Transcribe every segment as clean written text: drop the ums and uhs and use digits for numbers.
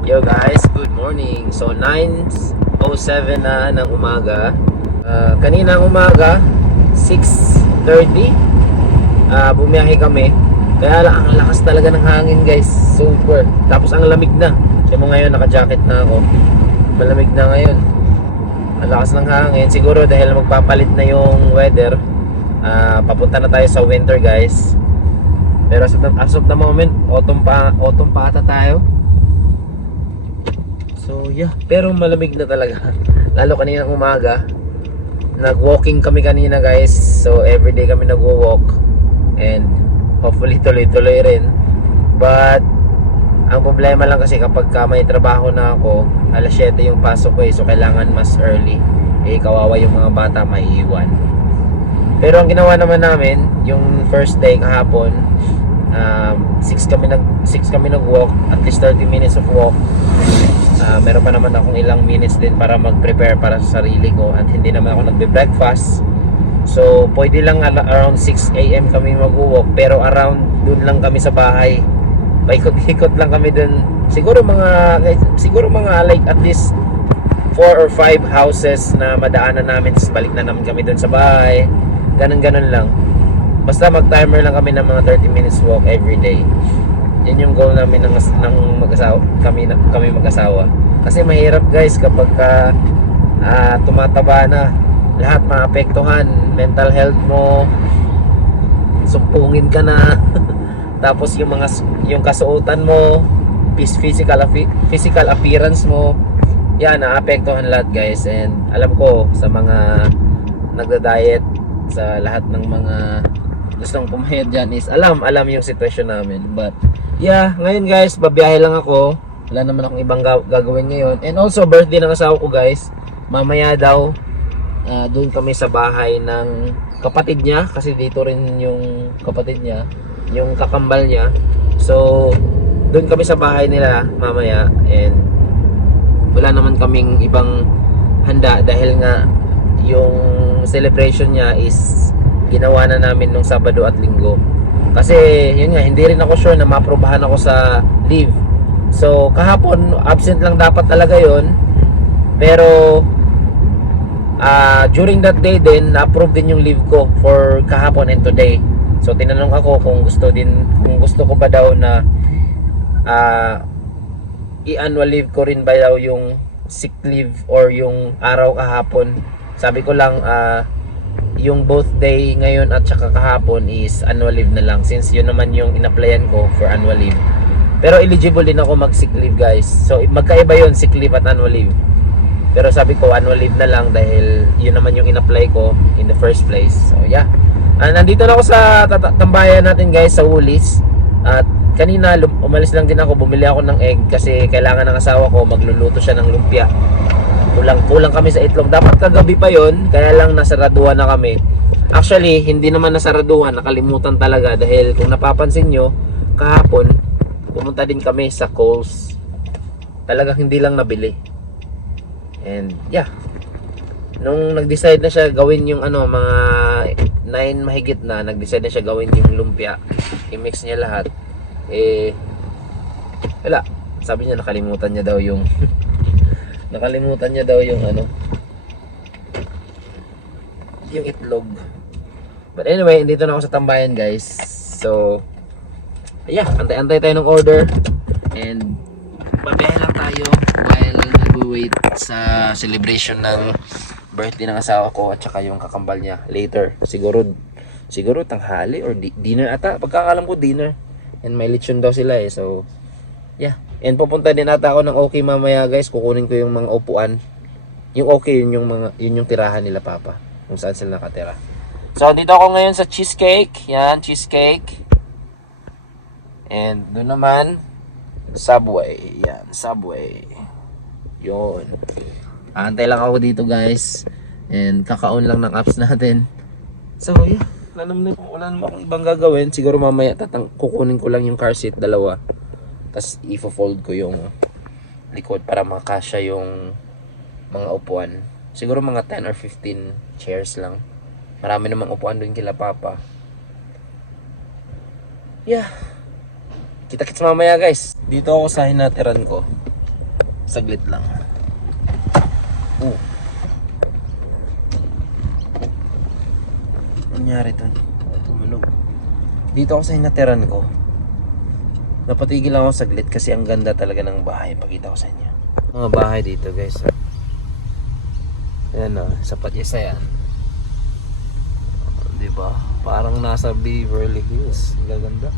Yo guys, good morning. So 9:07 na ng umaga. Kaninang umaga 6:30 bumiyahe kami. Kaya lang ang lakas talaga ng hangin guys. Super. Tapos ang lamig na. Kaya mo ngayon naka-jacket na ako. Malamig na ngayon. Ang lakas ng hangin. Siguro dahil magpapalit na yung weather. Papunta na tayo sa winter guys. Pero as of the moment, autumn pa ata tayo. So yeah, pero malamig na talaga. Lalo kaninang umaga. Nag-walking kami kanina guys. So everyday kami nag-walk. And hopefully tuloy-tuloy rin. But ang problema lang kasi kapag may trabaho na ako, alas 7 yung pasok ko so kailangan mas early. Kawawa yung mga bata may iwan. Pero ang ginawa naman namin, yung first day kahapon, 6 kami nag-walk, at least 30 minutes of walk. Meron pa naman akong ilang minutes din para mag-prepare para sa sarili ko at hindi naman ako nagbe-breakfast. So, pwede lang around 6 AM kami mag-walk, pero around dun lang kami sa bahay. Paikot-ikot lang kami dun. Siguro mga like at least 4 or 5 houses na madaanan namin, tapos balik na naman kami dun sa bahay. Ganun lang. Basta mag-timer lang kami ng mga 30 minutes walk every day. Yan yung goal namin ng mag-asawa, kami mag-asawa. Kasi mahirap guys kapag tumataba na, lahat maapektuhan, mental health mo, sumpungin ka na. Tapos yung kasuotan mo, physical appearance mo, yan naapektuhan lahat guys. And alam ko sa mga nagda-diet, sa lahat ng mga gustong pumayat dyan is alam yung sitwasyon namin. But yeah, ngayon guys, babiyahe lang ako. Wala naman akong ibang gagawin ngayon. And also, birthday ng asawa ko guys. Mamaya daw, doon kami sa bahay ng kapatid niya. Kasi dito rin yung kapatid niya, yung kakambal niya. So, doon kami sa bahay nila mamaya. And wala naman kaming ibang handa dahil nga yung celebration niya is ginawa na namin nung Sabado at Linggo. Kasi yun nga, hindi rin ako sure na maprobahan ako sa leave. So kahapon absent lang dapat talaga yon. Pero during that day din na-approve din yung leave ko for kahapon and today. So tinanong ako kung gusto ko ba daw na i-annual leave ko rin ba daw yung sick leave or yung araw kahapon. Sabi ko lang yung both day ngayon at saka kahapon is annual leave na lang, since yun naman yung in-applyan ko for annual leave. Pero eligible din ako mag sick leave guys. So magkaiba yun, sick leave at annual leave. Pero sabi ko annual leave na lang dahil yun naman yung in-apply ko in the first place. So yeah, nandito na ako sa tambayan natin guys sa Woolies. At kanina umalis lang din ako, bumili ako ng egg kasi kailangan ng asawa ko, magluluto siya ng lumpia. Kulang kami sa itlog. Dapat kagabi pa yon, kaya lang nasaraduhan na kami. Actually, hindi naman nasaraduhan, nakalimutan talaga. Dahil kung napapansin nyo, kahapon, pumunta din kami sa Coles. Talagang hindi lang nabili. And yeah, nung nag-decide na siya gawin yung mga 9 mahigit na, nag-decide na siya gawin yung lumpia, i-mix niya lahat. Wala. Sabi niya nakalimutan niya daw yung yung itlog. But anyway, dito na ako sa tambayan guys. So yeah, antay-antay tayo ng order. And babiyahe lang tayo while nag-wait sa celebration ng birthday ng asawa ko at saka yung kakambal niya later. Siguro tanghali or dinner ata. Pagkakalam ko dinner. And may lechon daw sila so yeah. And pupunta din ata ako ng OK mamaya guys. Kukunin ko yung mga upuan. Yung OK, yun yung tirahan nila papa, kung saan sila nakatira. So dito ako ngayon sa cheesecake. Yan, cheesecake. And doon naman Subway. Yan, Subway. Yun. Antay lang ako dito guys. And kakaon lang ng apps natin. So yeah, wala naman akong ibang gagawin. Siguro mamaya kukunin ko lang yung car seat, dalawa. Tapos i-fold ko yung likod para makasya yung mga upuan. Siguro mga 10 or 15 chairs lang. Marami namang upuan doon kila papa. Yeah. Kita-kits mamaya guys. Dito ako sa hinatiran ko. Saglit lang. Oh. Nangyari to. Tumunog. Dito ako sa hinatiran ko. Napatigil lang ako saglit kasi ang ganda talaga ng bahay. Pakita ko sa inyo. Mga bahay dito guys. Ayan o, sapat isa yan. Diba? Parang nasa Beverly Hills. Ang gaganda.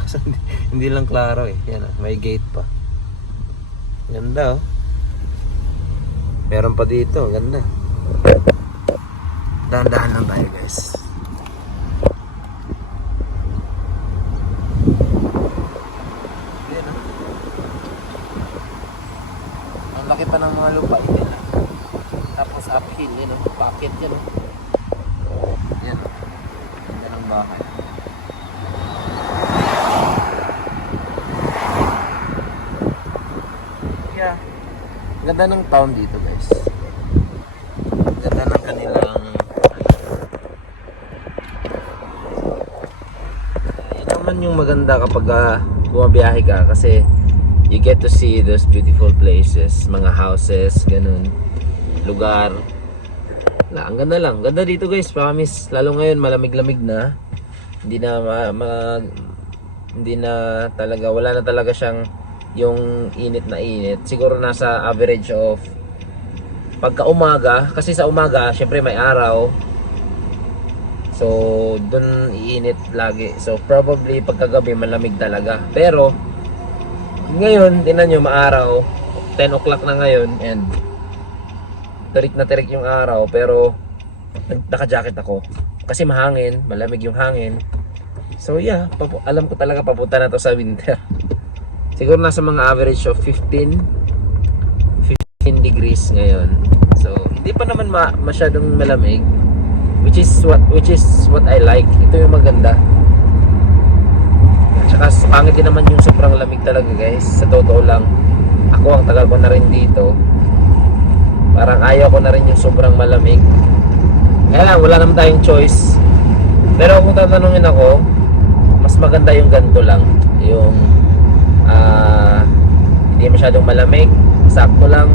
Kasi hindi lang klaro eh. Yan o, may gate pa. Ganda oh. Meron pa dito, ganda. Dahan-dahan lang tayo guys. Yan oh. Ang laki pa ng mga lupa nila. Tapos uphill yun oh. Packet yan oh. Yan oh. Ganda ng bahay. Yeah. Ganda ng town dito guys. Ganda ng kanilang yun naman yung maganda kapag bumabiyahe ka kasi you get to see those beautiful places, mga houses, ganun, lugar. Ang ganda lang. Ganda dito guys, promise. Lalo ngayon malamig-lamig na. Hindi na hindi na talaga, wala na talaga siyang yung init na init. Siguro nasa average of pagka umaga, kasi sa umaga syempre may araw, so dun iinit lagi. So probably pagkagabi malamig talaga. Pero ngayon tingnan nyo, maaraw, 10 o'clock na ngayon and tirik na tirik yung araw, pero naka-jacket ako kasi mahangin, malamig yung hangin. So yeah, alam ko talaga papunta na to sa winter. Siguro nasa mga average of 15 degrees ngayon. So hindi pa naman masyadong malamig, which is what I like. Ito yung maganda. At saka pangit din naman yung sobrang lamig talaga guys. Sa totoo lang, ako ang tagal ko na rin dito. Parang ayaw ko na rin yung sobrang malamig. Kaya lang, wala naman tayong choice. Pero kung tatanungin ako, mas maganda yung ganito lang. Yung hindi masyadong malamig, sakto lang,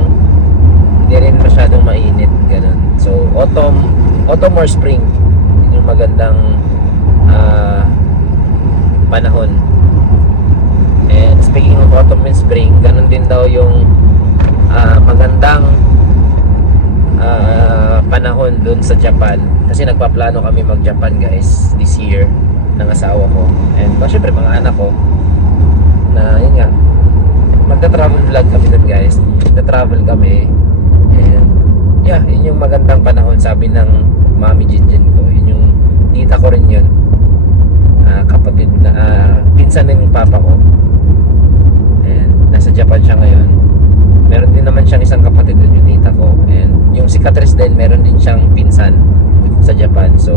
hindi rin masyadong mainit, ganun. So autumn or spring, yun yung magandang panahon. And speaking of autumn and spring, ganun din daw yung magandang panahon dun sa Japan. Kasi nagpaplano kami mag Japan guys this year ng asawa ko and syempre mga anak ko, na yun nga, magta-travel vlog kami dun guys. Magta-travel kami and yeah, yun yung magandang panahon, sabi ng Mami Jinjin ko. Yun yung tita ko rin yun, kapatid na pinsan ng papa ko, and nasa Japan siya ngayon. Meron din naman siyang isang kapatid dun, yung tita ko, and yung si Catrice din, meron din siyang pinsan sa Japan. So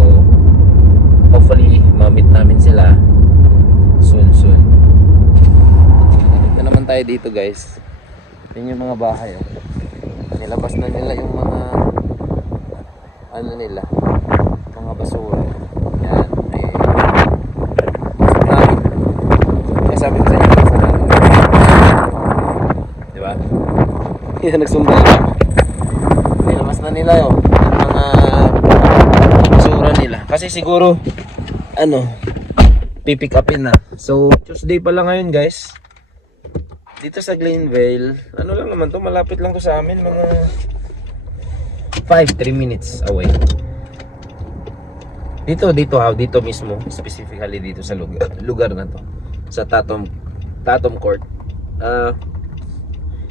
hopefully ma-meet namin sila soon. Na naman tayo dito guys. Yun yung mga bahay oh. Nilabas na nila yung mga mga basura. Yan kaya sabi ko sa inyo, diba? Yan, nagsumbay. Nilabas na nila yung mga basura nila. Kasi siguro pipick upin na. So Tuesday pa lang ngayon guys. Dito sa Glenvale, lang naman to, malapit lang to sa amin, mga 3 minutes away. Dito mismo, specifically dito sa lugar na to, sa Tatom Court.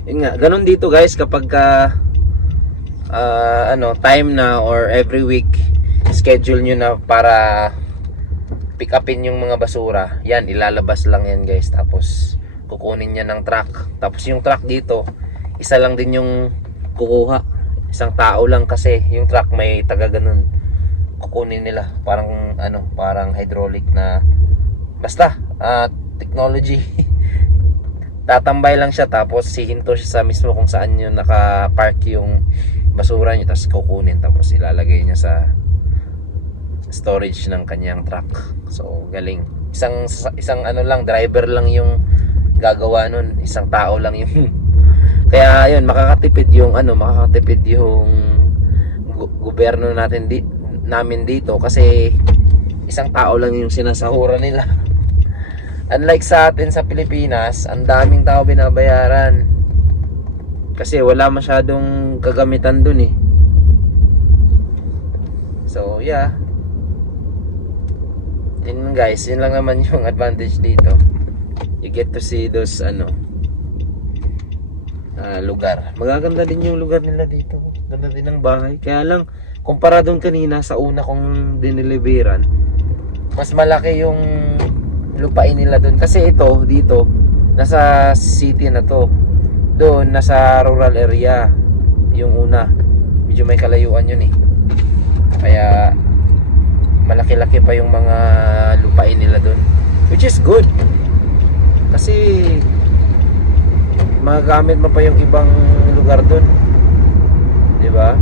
Yun nga, ganun dito guys, kapag time na or every week schedule nyo na para pick upin yung mga basura. Yan, ilalabas lang yan guys, tapos kukunin niya ng truck. Tapos yung truck dito, isa lang din yung kukuha, isang tao lang, kasi yung truck may taga ganun, kukunin nila, parang hydraulic na basta technology. Tatambay lang siya, tapos hihinto siya sa mismo kung saan yung nakapark yung basura niya, tapos kukunin, tapos ilalagay niya sa storage ng kanyang truck. So galing. Isang driver lang yung gagawa nun, isang tao lang yung Kaya yun, makakatipid yung gobyerno namin dito kasi isang tao lang yung sinasahuran nila. Unlike sa atin sa Pilipinas, ang daming tao binabayaran. Kasi wala masyadong kagamitan dun eh. So yeah. Yun guys, yun lang naman yung advantage dito. You get to see those lugar. Magaganda din yung lugar nila dito. Ganda din ng bahay. Kaya lang, kumpara doon kanina sa una kong diniliberan, mas malaki yung lupain nila doon. Kasi ito, dito, nasa city na to. Doon, nasa rural area. Yung una. Medyo may kalayuan yun eh. Kaya, malaki-laki pa yung mga lupain nila doon. Which is good. Kasi, magagamit mo pa yung ibang lugar doon. Di ba?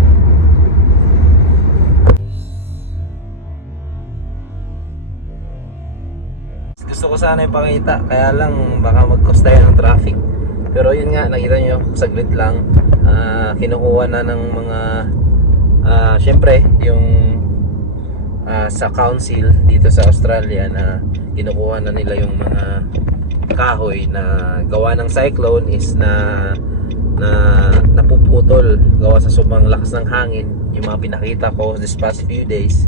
Gusto ko sana ipakita, kaya lang baka mag-cost tayo ng traffic. Pero yun nga, nakita nyo, saglit lang. Kinukuha na ng mga syempre, yung sa council dito sa Australia na kinukuha na nila yung mga kahoy na gawa ng cyclone is na napuputol gawa sa sobrang lakas ng hangin. Yung mga pinakita ko this past few days,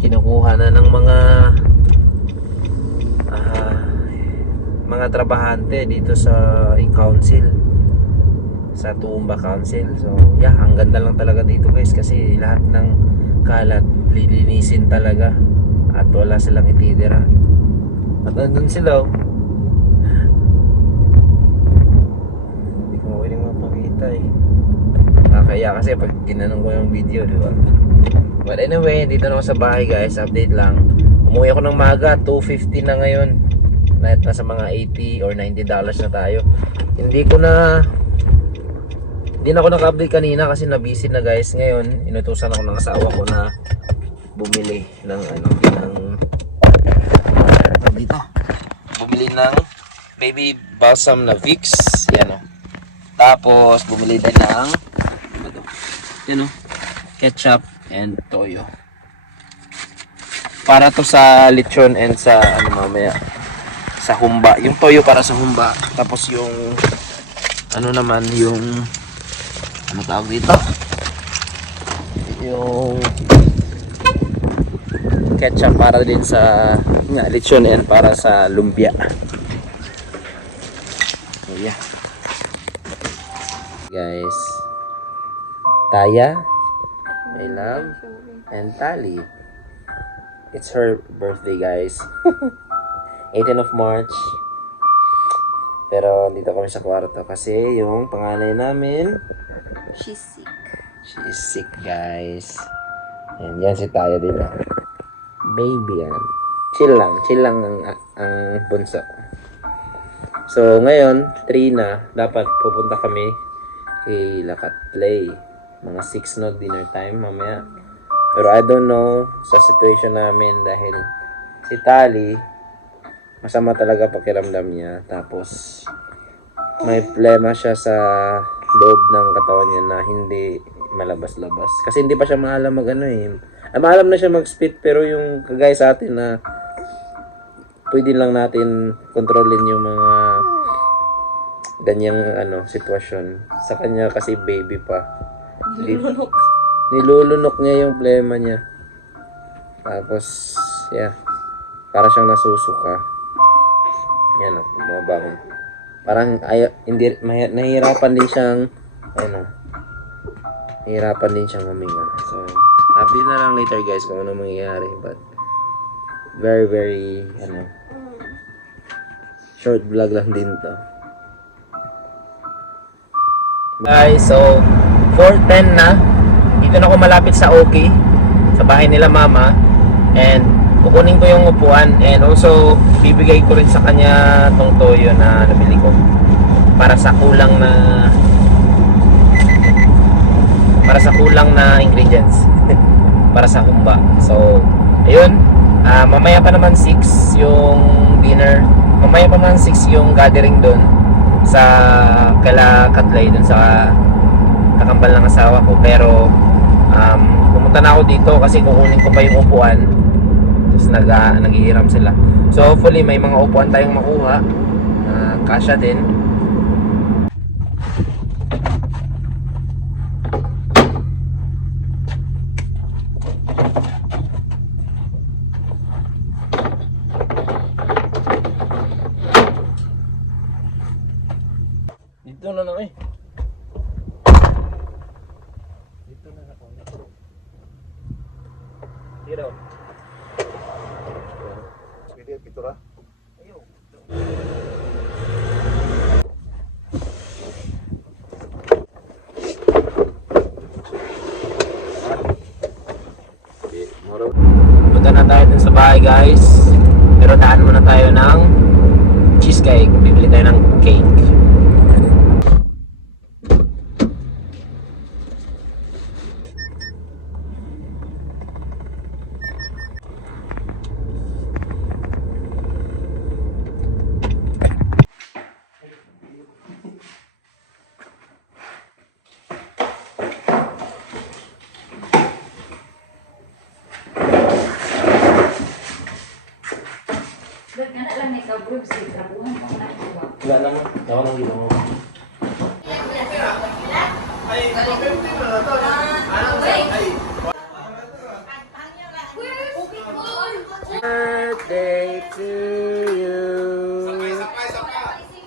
kinukuha na ng mga trabahante dito sa council, sa Toowoomba Council. So yeah, ang ganda lang talaga dito guys kasi lahat ng kalat lilinisin talaga at wala silang ititira. At nandun sila oh. Hindi ko pwedeng mapakita eh. Kaya kasi pag ginanong ko yung video, di ba? But anyway, dito na ako sa bahay guys. Update lang. Umuwi ako ng maga, 2:50 na ngayon. Nasa mga $80 or $90 na tayo. Hindi na ako naka-update kanina kasi na-busy na guys. Ngayon, inutusan ako ng asawa ko na bumili ng bumili ng baby balsam na Vicks. Yan o. Tapos, bumili din ng ketchup and toyo. Para to sa lechon and sa mamaya sa humba. Yung toyo para sa humba. Tapos yung naman yung tawag dito? Yung ketchup para din sa lechon and para sa lumpia. So yeah. Guys. Taya, I love, and Tali. It's her birthday guys. 18 of March. Pero dito kami sa kwarto kasi yung panganay namin, she's sick. She is sick guys. And yan si Taya din. Baby yan. Chill lang ang bunso. So ngayon, 3 na, dapat pupunta kami kay Lakat Play. Mga 6 no, dinner time mamaya. Pero I don't know sa situation namin dahil si Tali, masama talaga pakiramdam niya. Tapos may problema siya sa loob ng katawan niya na hindi malabas-labas. Kasi hindi pa siya maalam maalam na siya mag-spit, pero yung kagaya sa atin na pwede lang natin kontrolin yung mga ganyang sitwasyon. Sa kanya kasi baby pa. Nilulunok niya yung problema niya. Tapos, yeah. Para siyang nasusuka. Yan bumabangon. Parang nahihirapan din siyang nahihirapan din siyang huminga. So, update na lang later guys kung ano mangyayari. But, very, very, short vlog lang din to. Guys, so 4:10 na. Dito na ako malapit sa Oki, sa bahay nila mama. And kukunin ko yung upuan. And also, bibigay ko rin sa kanya tong toyo na nabili ko. Para sa kulang na ingredients. Para sa humba. So, ayun. Mamaya pa naman 6 yung dinner. Mamaya pa naman 6 yung gathering doon. sa kala Katlay dun sa kakambal ng asawa ko. Pero pumunta na ako dito kasi kukunin ko pa yung upuan. Tapos naghihiram sila. So hopefully may mga upuan tayong makuha na kasya din. Dito na lang eh. Dito na ako. Dito. Pwede, pitura. Ayaw. Punta na tayo dun sa bahay guys. Pero daan muna tayo ng cheesecake. Bibili tayo ng cake. Ba't nga na lang ikaw, bro? Sige, trabuhan pa na ito. Wala naman. Ako nang ginawa. Birthday to you.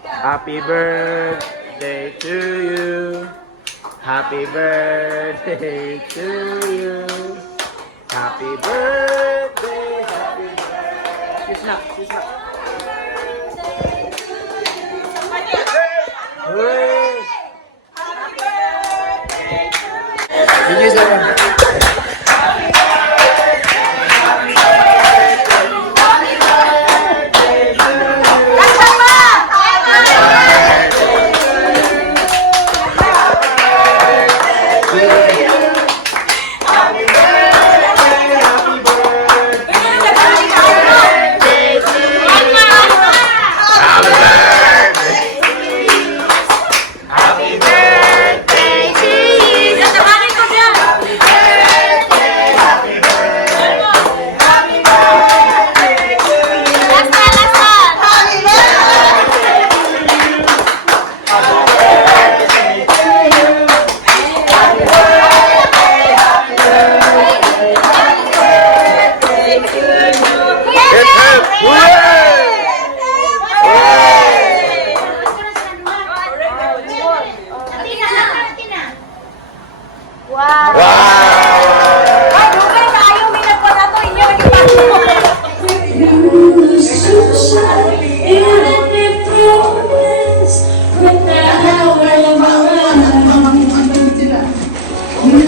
Happy birthday to you. Happy birthday to you. Happy birthday. Happy birthday. Kiss na, kiss na. Hooray! Bigay sa akin. Wow! Wow!